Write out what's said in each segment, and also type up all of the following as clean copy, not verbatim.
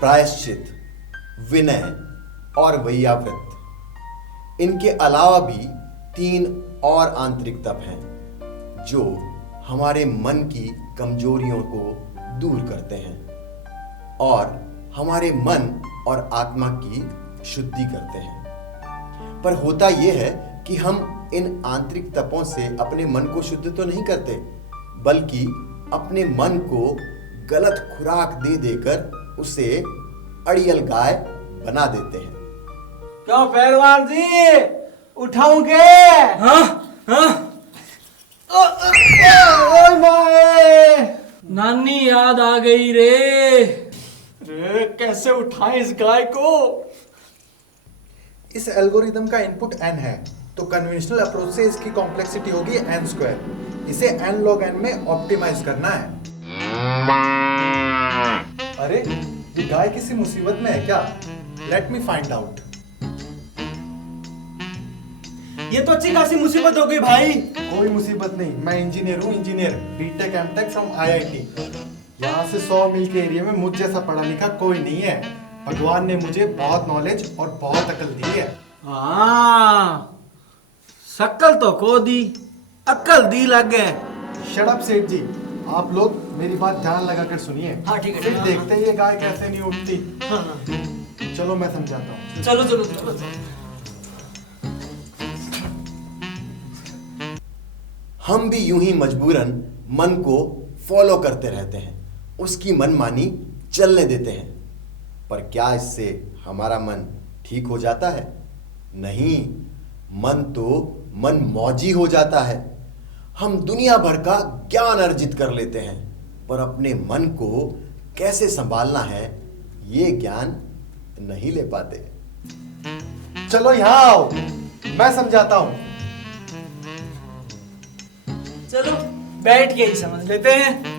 प्रायश्चित, विनय और वैयावृत्त। इनके अलावा भी 3 और आंतरिक तप हैं जो हमारे मन की कमजोरियों को दूर करते हैं और हमारे मन और आत्मा की शुद्धि करते हैं। पर होता यह है कि हम इन आंतरिक तपों से अपने मन को शुद्ध तो नहीं करते, बल्कि अपने मन को गलत खुराक दे देकर उसे अड़ियल गाय बना देते हैं। क्यों पहलवान जी, उठाऊं के? हाँ हाँ। नानी याद आ गई रे। रे कैसे उठाएं इस गाय को? इस एल्गोरिदम का इनपुट n है, तो कन्वेंशनल अप्रोच से इसकी कॉम्प्लेक्सिटी होगी n²। इसे n log n में ऑप्टिमाइज करना है। अरे ये गाय किसी मुसीबत में है क्या? Let me find out. ये तो अच्छी खासी मुसीबत हो गई भाई। कोई मुसीबत नहीं, मैं इंजीनियर हूँ, engineer BTech MTech from IIT। यहाँ से 100 मील के एरिया में मुझ जैसा पढ़ा लिखा कोई नहीं है। भगवान ने मुझे बहुत नॉलेज और बहुत अकल दी है। हाँ, शक्ल तो को दी, अक्ल दी लग गए। शट अप सेठ जी, आप लोग मेरी बात ध्यान लगाकर सुनिए। हाँ ठीक है। फिर देखते हैं ये गाय कैसे नहीं उठती। हाँ। चलो मैं समझाता हूँ। चलो चलो चलो। हम भी यूं ही मजबूरन मन को फॉलो करते रहते हैं, उसकी मनमानी चलने देते हैं। पर क्या इससे हमारा मन ठीक हो जाता है? नहीं, मन तो मन मौजी हो जाता है। हम दुनिया भर का ज्ञान अर्जित कर लेते हैं, पर अपने मन को कैसे संभालना है ये ज्ञान नहीं ले पाते। चलो यहाँ आओ, मैं समझाता हूँ। चलो बैठ के ही समझ लेते हैं।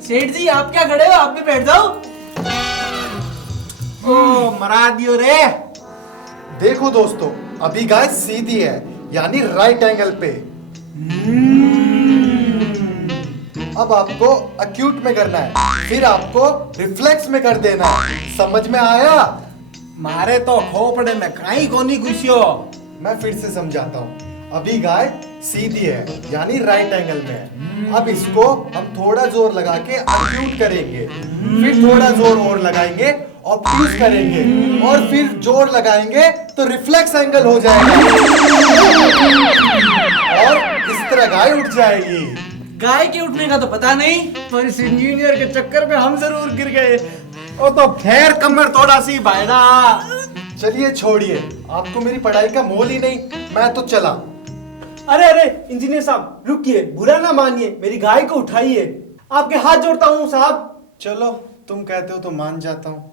सेठ जी आप क्या खड़े हो, आप भी बैठ जाओ। ओ मरा दियो रे। देखो दोस्तों, अभी गाय सीधी है, यानी राइट एंगल पे। अब आपको अक्यूट में करना है, फिर आपको रिफ्लेक्स में कर देना है। समझ में आया? मारे तो खोपड़े में कहीं कोनी घुसियो। मैं फिर से समझाता हूँ। अभी गाय सीधी है, यानी राइट एंगल में है। अब इसको हम थोड़ा जोर लगा के अक्यूट करेंगे, फिर थोड़ा जोर और लगाएंगे, ऑब्ट्यूज करेंगे, और फिर जोर लगाएंगे तो रिफ्लेक्स एंगल हो जाएगा और इस तरह गाय उठ जाएगी। गाय के उठने का तो पता नहीं, पर इस इंजीनियर के चक्कर में हम जरूर गिर गए। ओ तो फेर कमर थोड़ा सी भाईदा। चलिए छोड़िए, आपको मेरी पढ़ाई का मोल ही नहीं, मैं तो चला। अरे अरे इंजीनियर साहब रुकिए, बुरा ना मानिए, मेरी गाय को उठाइए। आपके हाथ जोड़ता हूँ साहब। चलो तुम कहते हो तो मान जाता हूँ।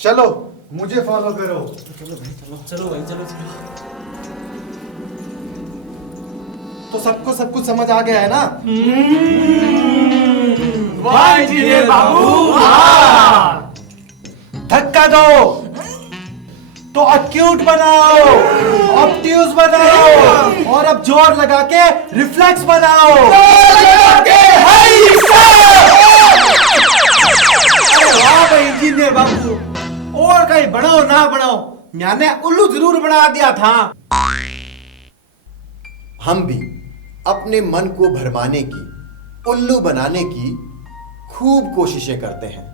चलो मुझे फॉलो करो। चलो भाई चलो। तो सबको सब कुछ समझ आ गया है ना? वाह इंजीनियर बाबू वाह। धक्का दो तो अक्यूट बनाओ, ऑब्ट्यूज बनाओ, और अब जोर लगा के रिफ्लेक्स बनाओ। वाह भाई इंजीनियर बाबू, और कहीं बढ़ाओ ना बढ़ाओ, मैंने उल्लू जरूर बना दिया था। हम भी अपने मन को भरमाने की, उल्लू बनाने की खूब कोशिशें करते हैं।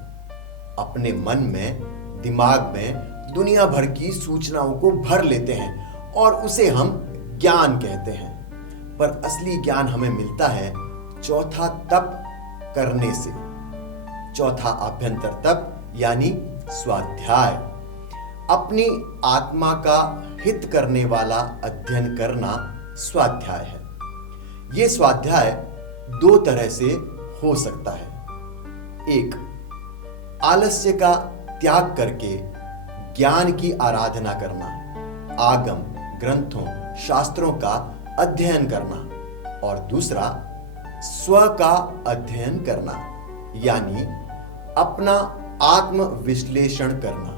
अपने मन में, दिमाग में दुनिया भर की सूचनाओं को भर लेते हैं और उसे हम ज्ञान कहते हैं। पर असली ज्ञान हमें मिलता है चौथा तप करने से। चौथा आभ्यंतर तप यानी स्वाध्याय। अपनी आत्मा का हित करने वाला अध्ययन करना स्वाध्याय है। यह स्वाध्याय 2 तरह से हो सकता है। एक, आलस्य का त्याग करके ज्ञान की आराधना करना, आगम ग्रंथों शास्त्रों का अध्ययन करना। और दूसरा, स्व का अध्ययन करना, यानी अपना आत्म विश्लेषण करना,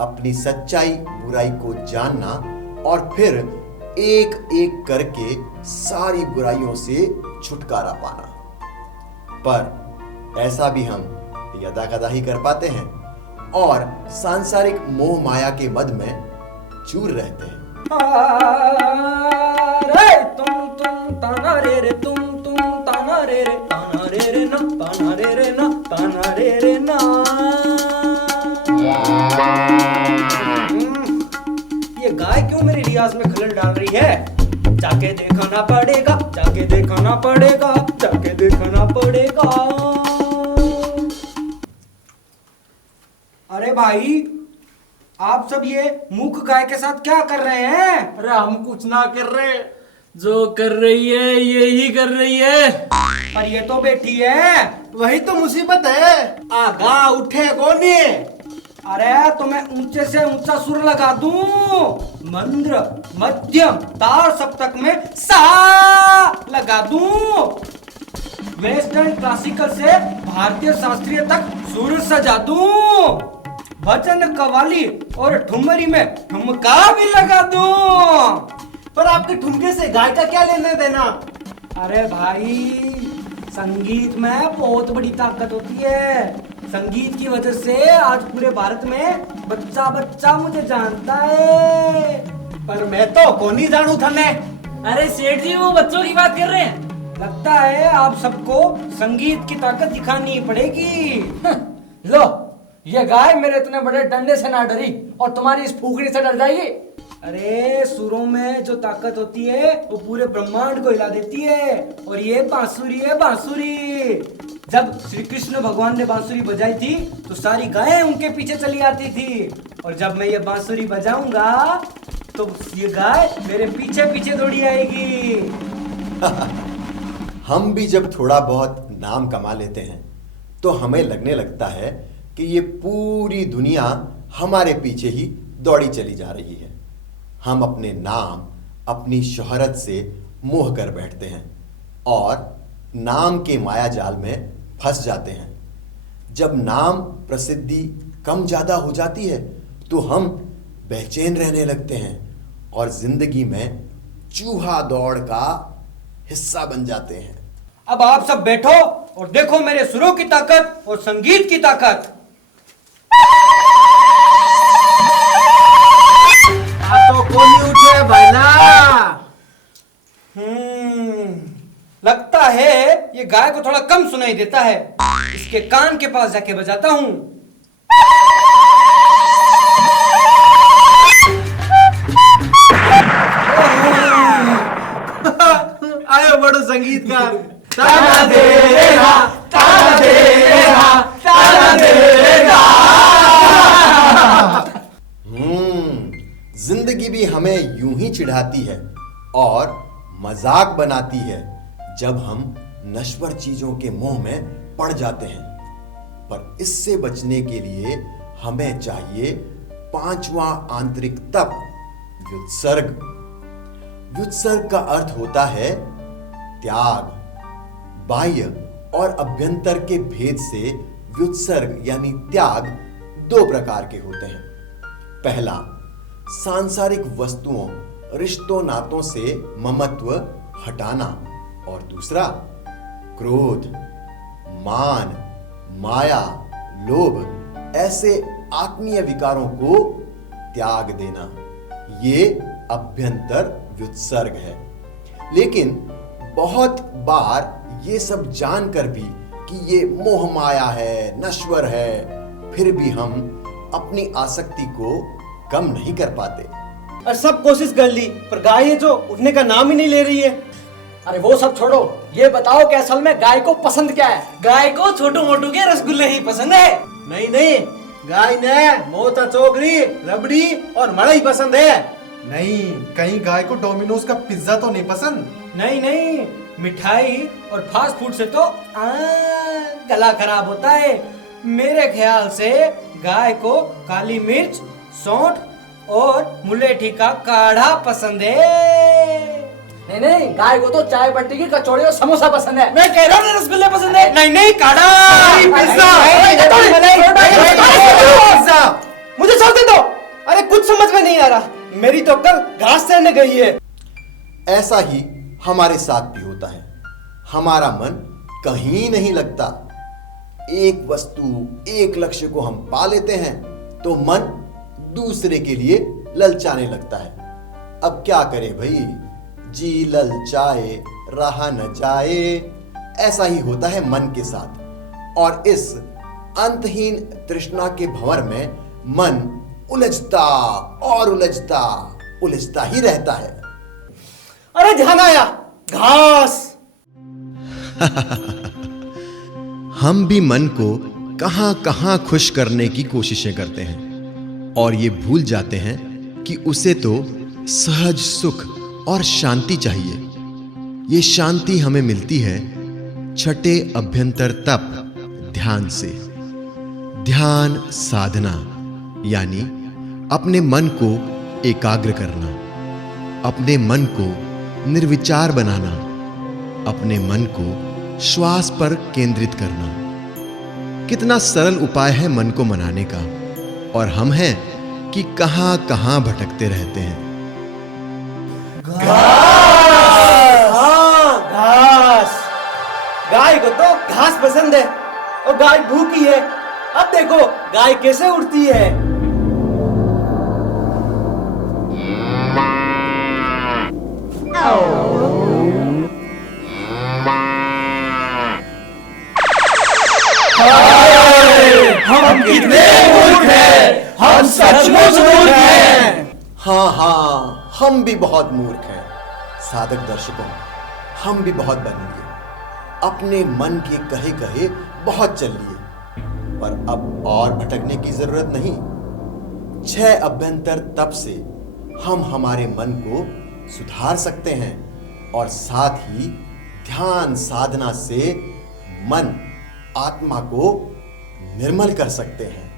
अपनी सच्चाई बुराई को जानना और फिर एक एक करके सारी बुराइयों से छुटकारा पाना। पर ऐसा भी हम यदा कदा ही कर पाते हैं और सांसारिक मोह माया के मद में चूर रहते हैं। रे तुम ताना रे तुम ताना रे ना ताना रे ना ताना रे ना। ये गाय क्यों मेरे रियाज में खलल डाल रही है? जाके देखना पड़ेगा, जाके देखना पड़ेगा, जाके देखना पड़ेगा। अरे भाई, आप सब ये मूक गाय के साथ क्या कर रहे हैं? अरे हम कुछ ना कर रहे, जो कर रही है यही कर रही है। पर ये तो बैठी है। वही तो मुसीबत है, आगा उठे कोनी। अरे तो मैं ऊंचे से ऊंचा सुर लगा दूं, मंद्र मध्यम तार सप्तक में सा लगा दूं, वेस्टर्न क्लासिकल से भारतीय शास्त्रीय तक सुर सजा दूं, भजन कव्वाली और ठुमरी में ठुमका भी लगा दूं। पर आपके ठुमके से गाय का क्या लेना देना? अरे भाई, संगीत में बहुत बड़ी ताकत होती है। संगीत की वजह से आज पूरे भारत में बच्चा बच्चा मुझे जानता है। पर मैं तो कोनी जानू थने। अरे सेठ जी, वो बच्चों की बात कर रहे हैं। लगता है आप सबको संगीत की ताकत दिखानी पड़ेगी। लो, ये गाय मेरे इतने बड़े डंडे से ना डरी और तुम्हारी इस फूकनी से डर जाएगी। अरे सुरों में जो ताकत होती है वो पूरे ब्रह्मांड को हिला देती है। और ये बांसुरी है, बांसुरी। जब श्री कृष्ण भगवान ने बांसुरी बजाई थी तो सारी गायें उनके पीछे चली आती थी, और जब मैं ये बांसुरी बजाऊंगा तो ये गाय मेरे पीछे पीछे दौड़ी आएगी। हम भी जब थोड़ा बहुत नाम कमा लेते हैं तो हमें लगने लगता है कि ये पूरी दुनिया हमारे पीछे ही दौड़ी चली जा रही है। हम अपने नाम, अपनी शोहरत से मोह कर बैठते हैं और नाम के माया जाल में फंस जाते हैं। जब नाम प्रसिद्धि कम ज़्यादा हो जाती है तो हम बेचैन रहने लगते हैं और जिंदगी में चूहा दौड़ का हिस्सा बन जाते हैं। अब आप सब बैठो और देखो मेरे सुरों की ताकत और संगीत की ताकत। तो कोनी उठे भाईला। लगता है ये गाय को थोड़ा कम सुनाई देता है। इसके कान के पास जाके बजाता हूँ। आयो बड़ो संगीतकार। ताना दे रा, ताना दे रा, ताना दे रा। जिंदगी भी हमें यूं ही चिढ़ाती है और मजाक बनाती है जब हम नश्वर चीजों के मोह में पड़ जाते हैं। पर इससे बचने के लिए हमें चाहिए पांचवा आंतरिक तप, व्युत्सर्ग। व्युत्सर्ग का अर्थ होता है त्याग। बाह्य और अभ्यंतर के भेद से व्युत्सर्ग यानी त्याग दो प्रकार के होते हैं। पहला, सांसारिक वस्तुओं, रिश्तों नातों से ममत्व हटाना, और दूसरा क्रोध, मान, माया, लोभ ऐसे आत्मीय विकारों को त्याग देना। ये अभ्यंतर व्युत्सर्ग है। लेकिन बहुत बार ये सब जानकर भी कि ये मोह माया है, नश्वर है, फिर भी हम अपनी आसक्ति को कम नहीं कर पाते। और सब कोशिश कर ली पर गाय है जो उठने का नाम ही नहीं ले रही है। अरे वो सब छोड़ो, ये बताओ कि असल में गाय को पसंद क्या है? गाय को छोटू मोटू के रसगुल्ले ही पसंद है। नहीं नहीं, गाय ने मोता चोकरी, रबड़ी और मलाई पसंद है। नहीं, कहीं गाय को डोमिनोज का पिज्जा तो नहीं पसंद? नहीं नहीं, मिठाई और फास्ट फूड से तो गला खराब होता है। मेरे ख्याल से गाय को काली मिर्च, सौंठ और मुलेठी का काढ़ा पसंद है। नहीं नहीं, गाय को तो चाय पट्टी की कचौड़ी और समोसा पसंद है। मैं कह रहा हूँ रसगुल्ले पसंद है। नहीं नहीं, काढ़ा। मुझे छोड़ दे दो। अरे कुछ समझ में नहीं आ रहा, मेरी तो कल घास चरने गई है। ऐसा ही हमारे साथ भी होता है। हमारा मन कहीं नहीं लगता। एक वस्तु, एक लक्ष्य को हम पा लेते हैं तो मन दूसरे के लिए ललचाने लगता है। अब क्या करे भाई, जी ललचाए रहा न जाए, ऐसा ही होता है मन के साथ। और इस अंतहीन तृष्णा के भंवर में मन उलझता और उलझता ही रहता है। अरे ध्यान आया, घास। हम भी मन को कहां कहां खुश करने की कोशिशें करते हैं और ये भूल जाते हैं कि उसे तो सहज सुख और शांति चाहिए। ये शांति हमें मिलती है छठे अभ्यंतर तप ध्यान से। ध्यान साधना यानी अपने मन को एकाग्र करना, अपने मन को निर्विचार बनाना, अपने मन को श्वास पर केंद्रित करना। कितना सरल उपाय है मन को मनाने का, और हम हैं कि कहां कहां भटकते रहते हैं। हाँ, घास। गाय को तो घास पसंद है और गाय भूखी है। अब देखो गाय कैसे उड़ती है। हम कितने मूर्ख हैं, हम सचमुच मूर्ख हैं। हाँ, हम भी बहुत मूर्ख हैं। साधक दर्शकों, हम भी बहुत बन लिए, अपने मन के कहे कहे बहुत चल लिए, पर अब और भटकने की जरूरत नहीं। 6 अभ्यंतर तप से हम हमारे मन को सुधार सकते हैं और साथ ही ध्यान साधना से मन आत्मा को निर्मल कर सकते हैं।